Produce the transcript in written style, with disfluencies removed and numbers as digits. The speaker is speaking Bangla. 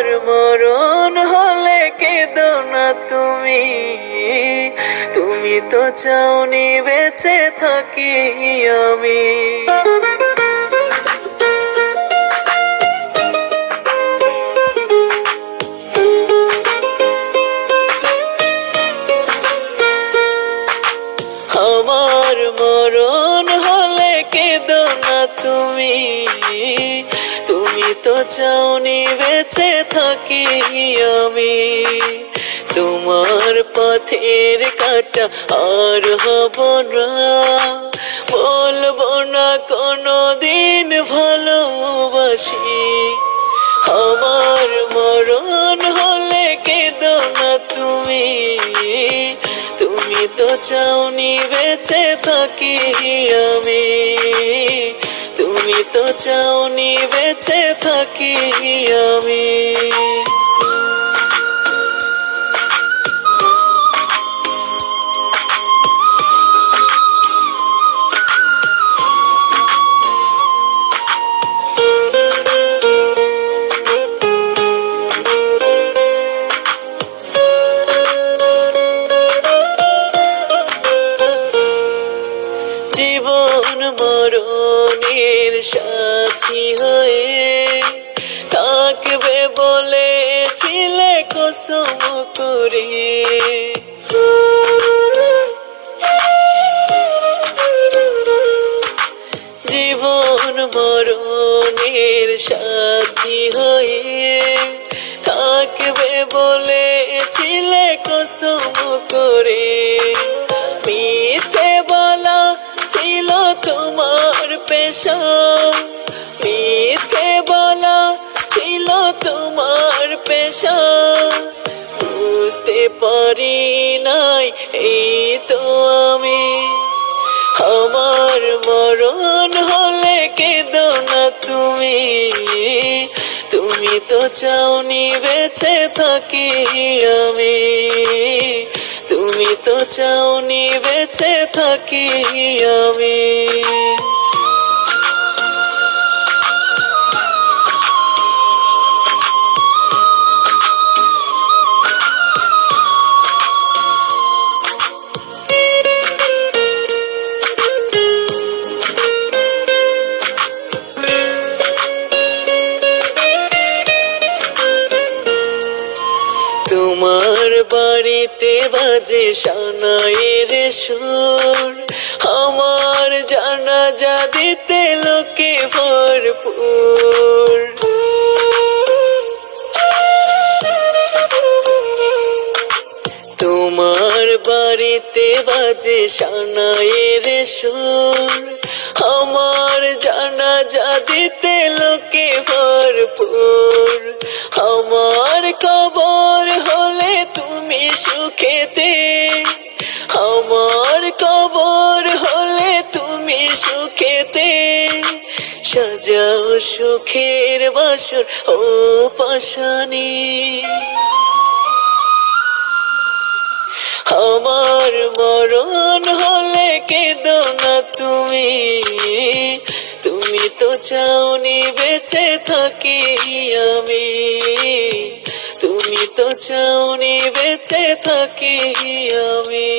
আমার মরণ হলে কেঁদো না তুমি, তুমি তো চাওনি বেঁচে থাকি আমি। আমার মরণ হলে কেঁদো না তুমি, তুমি তো চাওনি বেঁচে থাকি আমি। তোমার পথের কাঁটা আর হব না, বলবো না কোনো দিন ভালোবাসি। আমার মরণ হলে কেঁদো না তুমি, তুমি তো চাওনি বেঁচে থাকি আমি। তুমি তো চাওনি বেঁচে থাকি আমি। জীবন মরণের সাথী হয়ে থাকবে বলেছিলে কসম করে। জীবন মরণের সাথী হয়ে থাকবে বলেছিলে কসম করে। মিথ্যে বলা ছিল তোমার পেশা, মিথ্যে বলা ছিল তোমার পেশা। বুঝতে পারি নাই এই তো আমি। আমার মরণ হলে কেঁদো না তুমি, তুমি তো চাওনি বেঁচে থাকি আমি। তুমি তো চাওনি বেঁচে থাকি আমি। তোমার বাড়িতে বাজে সানাইয়ের সুর, আমার জানাজা দিতে লোকে ভরপুর। তোমার বাড়িতে বাজে সানাইয়ের সুর, আমার জানাজা দিতে লোকে ভরপুর। আমার কবর হলে তুমি সুখেতে, আমার কবর হলে তুমি সুখেতে। সাজাও সুখের বাসর ও পাশানি। আমার মরণ হলে কেঁদো না তুমি, তুমি তো চাওনি বেঁচে থাকি আমি। তুমি তো চাওনি বেঁচে থাকি আমি।